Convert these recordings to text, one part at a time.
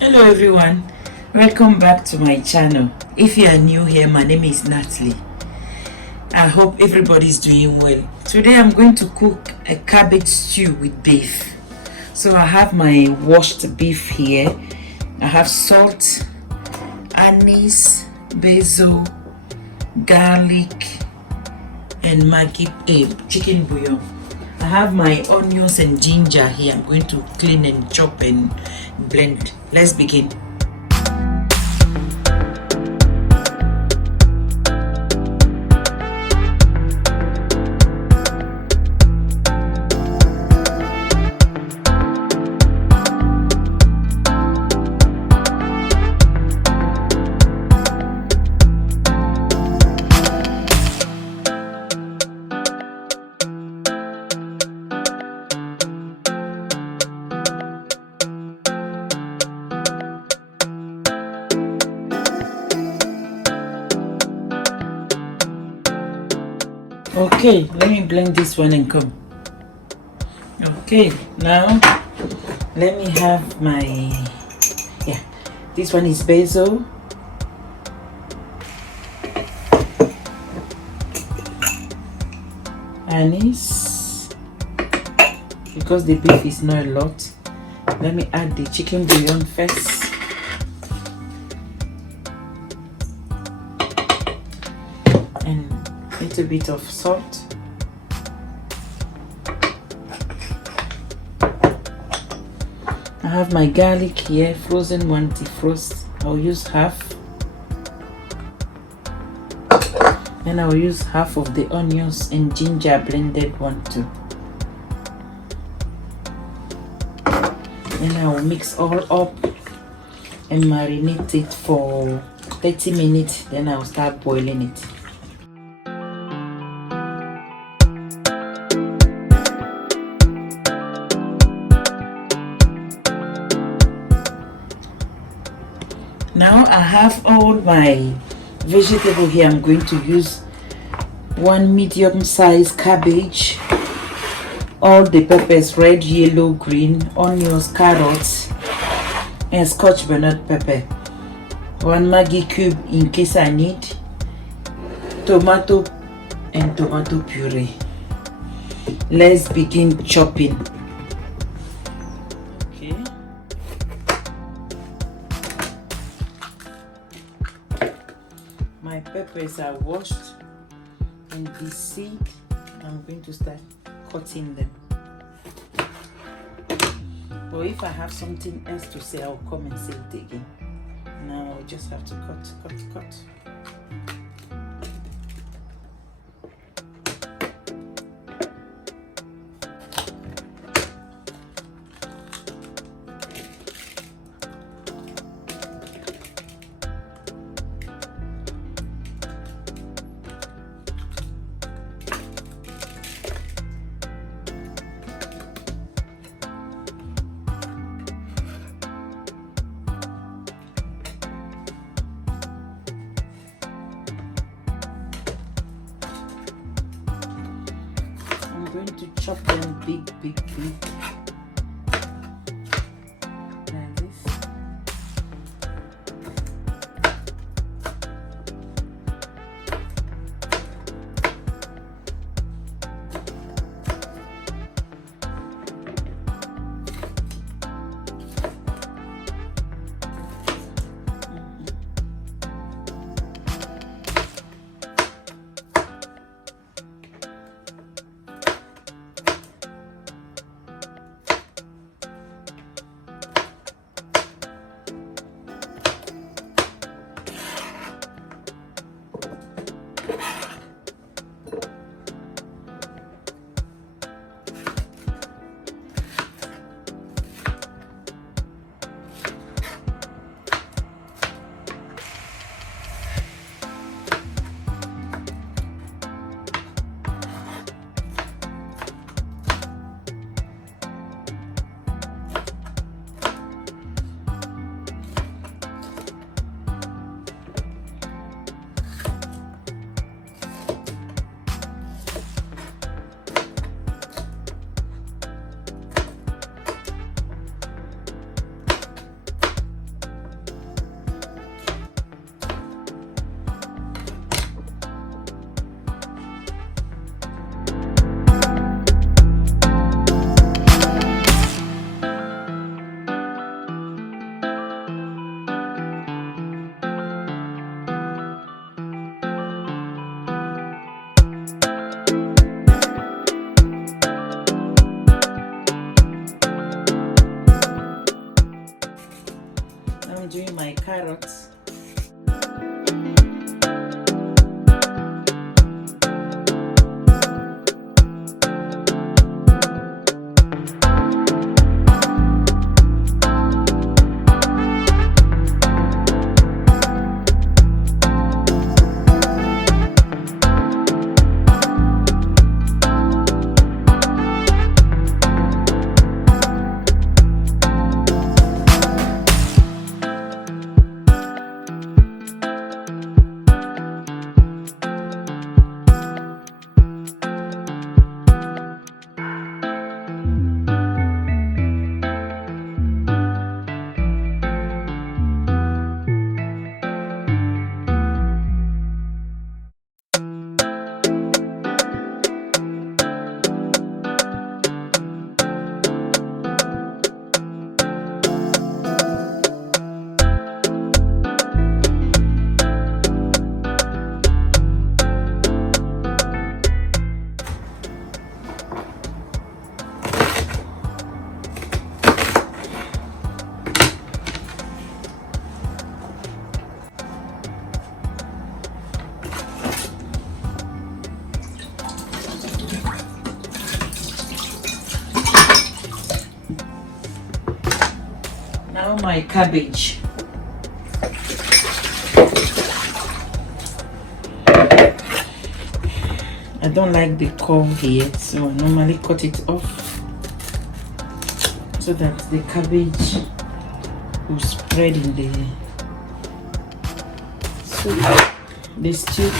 Hello everyone, welcome back to my channel. If you are new here, my name is Natalie. I hope everybody's doing well. Today I'm going to cook a cabbage stew with beef. So I have my washed beef here. I have salt, anise, basil, garlic and Maggi chicken bouillon. I have my onions and ginger here. I'm going to clean and chop and blend. Let's begin. Okay, let me blend this one and come. Okay, now let me have my, this one is basil, anise, because the beef is not a lot. Let me add the chicken bouillon first. And a little bit of salt. I have my garlic here, frozen one, defrost. I'll use half. And I'll use half of the onions and ginger blended one too. And I will mix all up and marinate it for 30 minutes. Then I'll start boiling it. Now I have all my vegetable here. I'm going to use one medium-sized cabbage, all the peppers, red, yellow, green, onions, carrots, and scotch bonnet pepper, one Maggi cube in case I need, tomato and tomato puree. Let's begin chopping. Okay. My peppers are washed and the seed, I'm going to start cutting them. But if I have something else to say, I'll come and say it again. Now I just have to cut. I'm going to chop them big. Like this. doing my carrots. Now my cabbage. I don't like the core here, so I normally cut it off so that the cabbage will spread in the soup, the stew.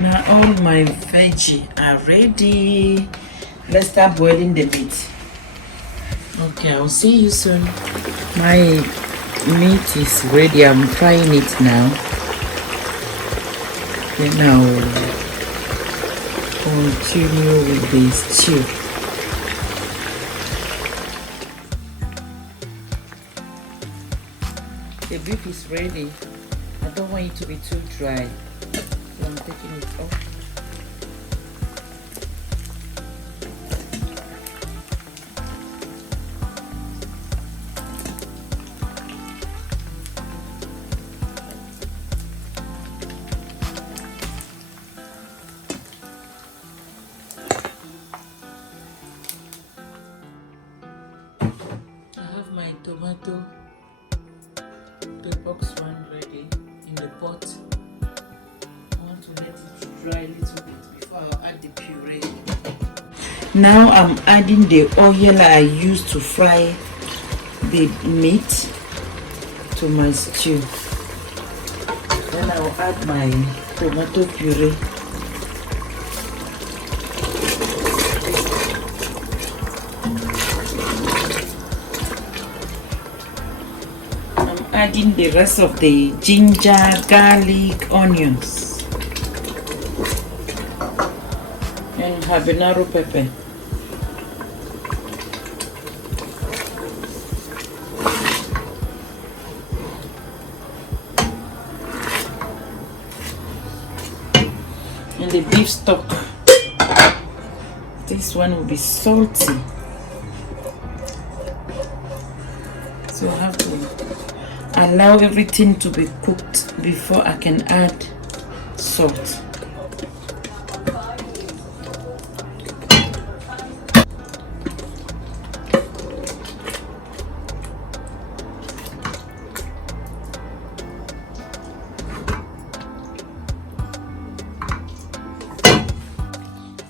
Now all my veggies are ready. Let's start boiling the meat. Okay, I'll see you soon. My meat is ready. I'm frying it now. Then I'll continue with the stew. The beef is ready. I don't want it to be too dry. So I'm taking it off. I have my tomato, the box one ready in the pot. To let it dry a little bit before I'll add the puree. Now I'm adding the oil I used to fry the meat to my stew. Then I'll add my tomato puree. I'm adding the rest of the ginger, garlic, onions, and habanero pepper. And the beef stock. This one will be salty, so I have to allow everything to be cooked before I can add salt.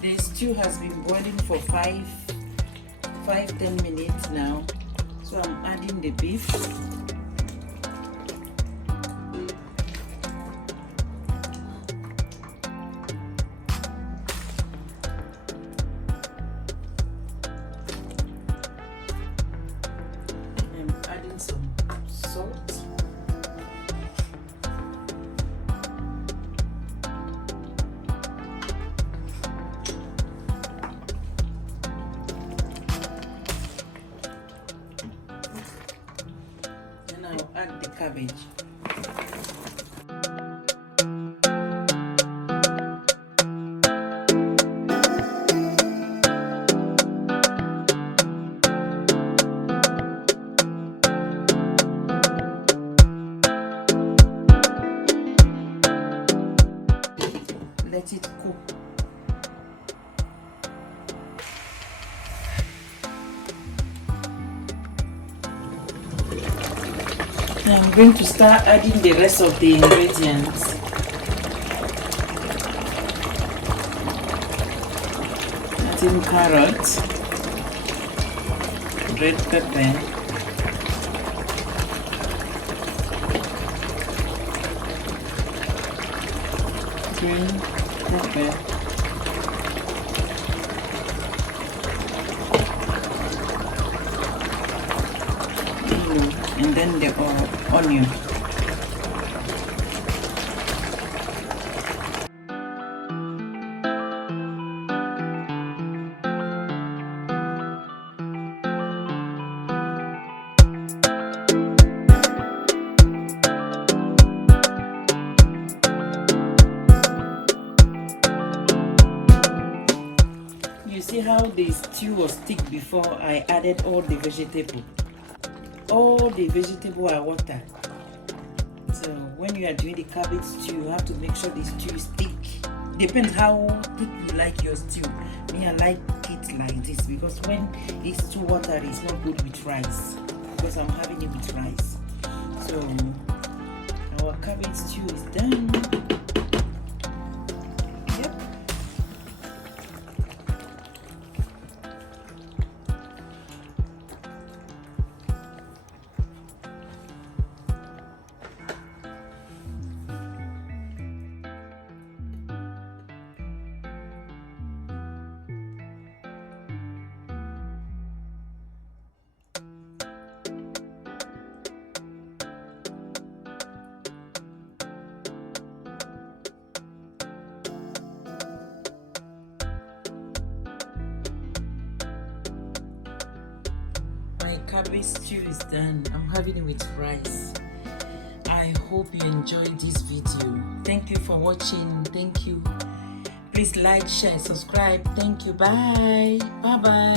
The stew has been boiling for 5-10 minutes now, so I'm adding the beef. I'm adding some salt. cabbage. Let it cook. Now I'm going to start adding the rest of the ingredients. Adding carrots, red pepper, green pepper, and then the onion. You see how the stew was thick before I added all the vegetable. All the vegetable are water. So when you are doing the cabbage stew, you have to make sure the stew is thick. Depends how thick you like your stew. Me, I like it like this because when it's too watery, it's not good with rice. Because I'm having it with rice. So our cabbage stew is done. Yep. My cabbage stew is done. I'm having it with rice. I hope you enjoyed this video. Thank you for watching. Thank you. Please like, share, subscribe. Thank you. Bye. Bye bye.